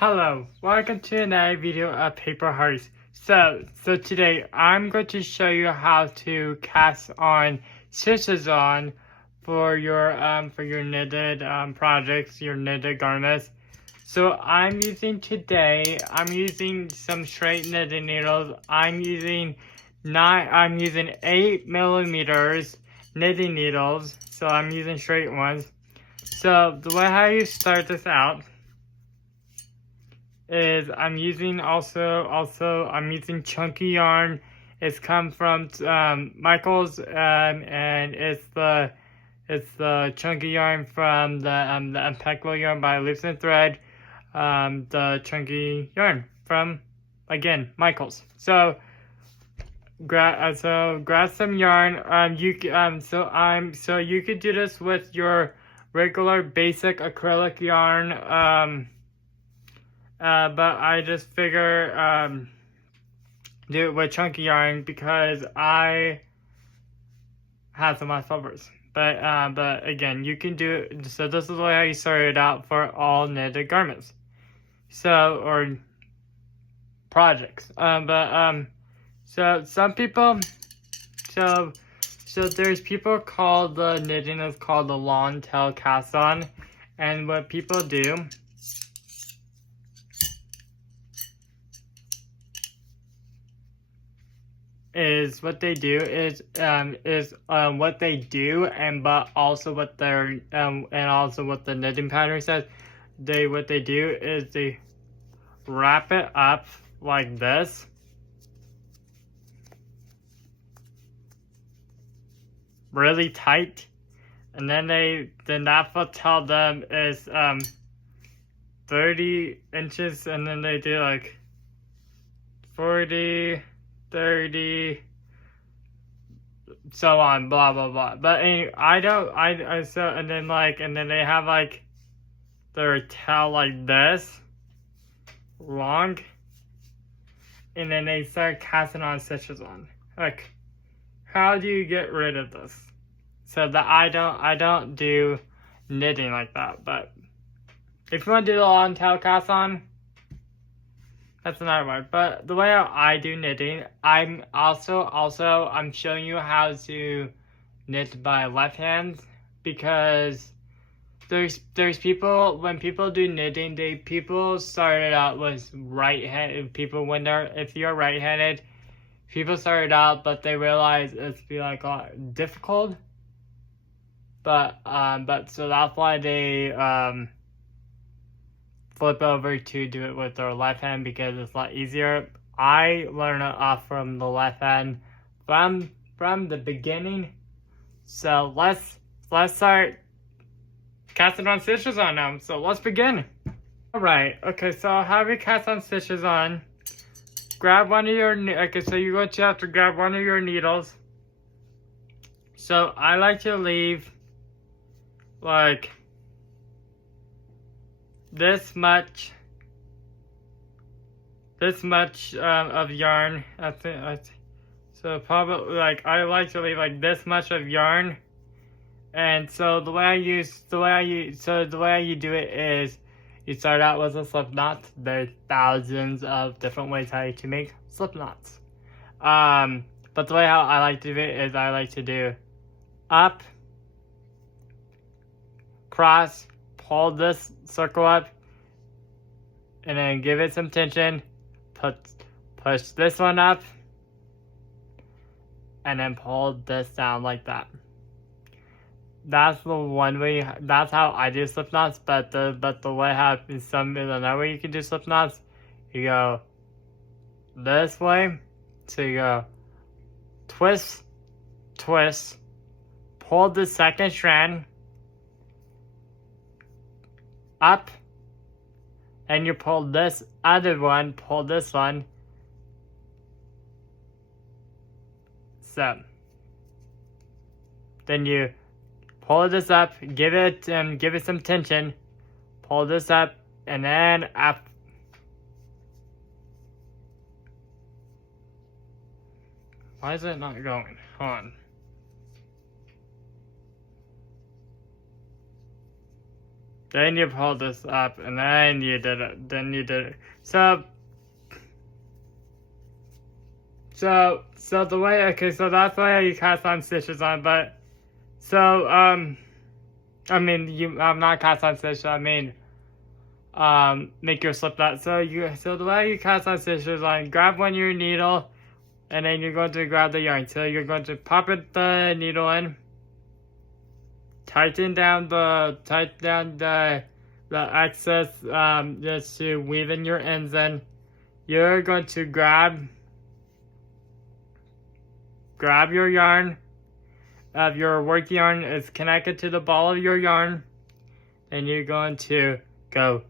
Hello, welcome to another video of Paper Hearts. So today I'm going to show you how to cast on stitches on for your knitted projects, your knitted garments. So I'm using some straight knitting needles. I'm using 8mm knitting needles. So I'm using straight ones. So the way how you start this out is I'm using chunky yarn. It's come from Michaels, and it's the chunky yarn from the impeccable yarn by Loops and Thread. The chunky yarn from, again, Michaels. So grab some yarn. You could do this with your regular basic acrylic yarn. But I just figure do it with chunky yarn because I have some leftovers. But again, you can do it. So this is the way how you start it out for all knitted garments. Or projects. So some people. So there's people called the knitting is called the long tail cast on, and what people do is what they do, and but also what their and also what the knitting pattern says. What they do is they wrap it up like this, really tight, and then that will tell them is 30 inches, and then they do like 40, 30, so on, blah blah blah. But anyway, and then they have like their tail like this long, and then they start casting on stitches on. Like, how do you get rid of this? So that I don't do knitting like that, but if you want to do the long tail cast on, that's another one. But the way I do knitting, I'm showing you how to knit by left hand, because there's people, when people do knitting, people started out with right-handed people. If you're right-handed, people started out, but they realize it's be like a lot difficult. But so that's why they flip over to do it with their left hand, because it's a lot easier. I learned it off from the left hand from the beginning. So let's start casting on stitches on now. So let's begin. Alright, okay, so how we cast on stitches on, grab one of your, okay, so you're going to have to grab one of your needles. So I like to leave like this much of yarn. So probably, like, I like to leave like this much of yarn. And so the way you do it is you start out with a slip knot. There's thousands of different ways how to make slip knots. But the way how I like to do it is I like to do up, cross, pull this circle up, and then give it some tension, push this one up, and then pull this down like that. That's the one way. That's how I do slip knots. But the way how another way you can do slip knots, you go this way. So you go twist, twist, pull the second strand up, and you pull this other one, pull this one. So then you pull this up, give it some tension, pull this up, and then up. Why is it not going? Hold on. Then you pull this up, and then you did it. Then you did it. So the way, okay, so that's the way you cast on stitches on, but, so, I mean, I'm not cast on stitches, I mean, make your slip knot. So the way you cast on stitches on, grab one of your needle, and then you're going to grab the yarn. So you're going to pop the needle in, tighten down the excess, just to weave in your ends in. You're going to grab your yarn, your work yarn is connected to the ball of your yarn, and you're going to go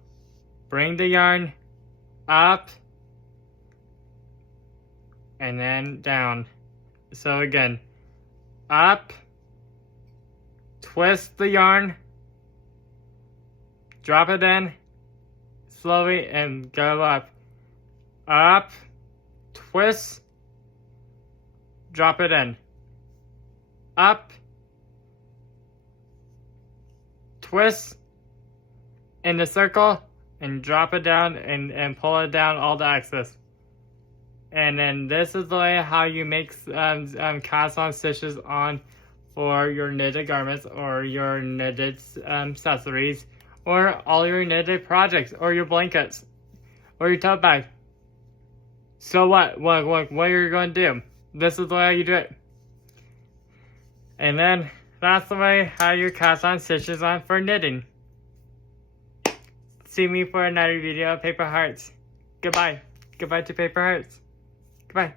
bring the yarn up and then down. So again, up, twist the yarn, drop it in slowly, and go up, twist, drop it in, up, twist in the circle, and drop it down and pull it down all the excess. And then this is the way how you make cast on stitches on for your knitted garments or your knitted accessories or all your knitted projects or your blankets or your tote bag. So what are you going to do? This is the way you do it. And then that's the way how you cast on stitches on for knitting. See me for another video of Paper Hearts. Goodbye. Goodbye to Paper Hearts. Goodbye.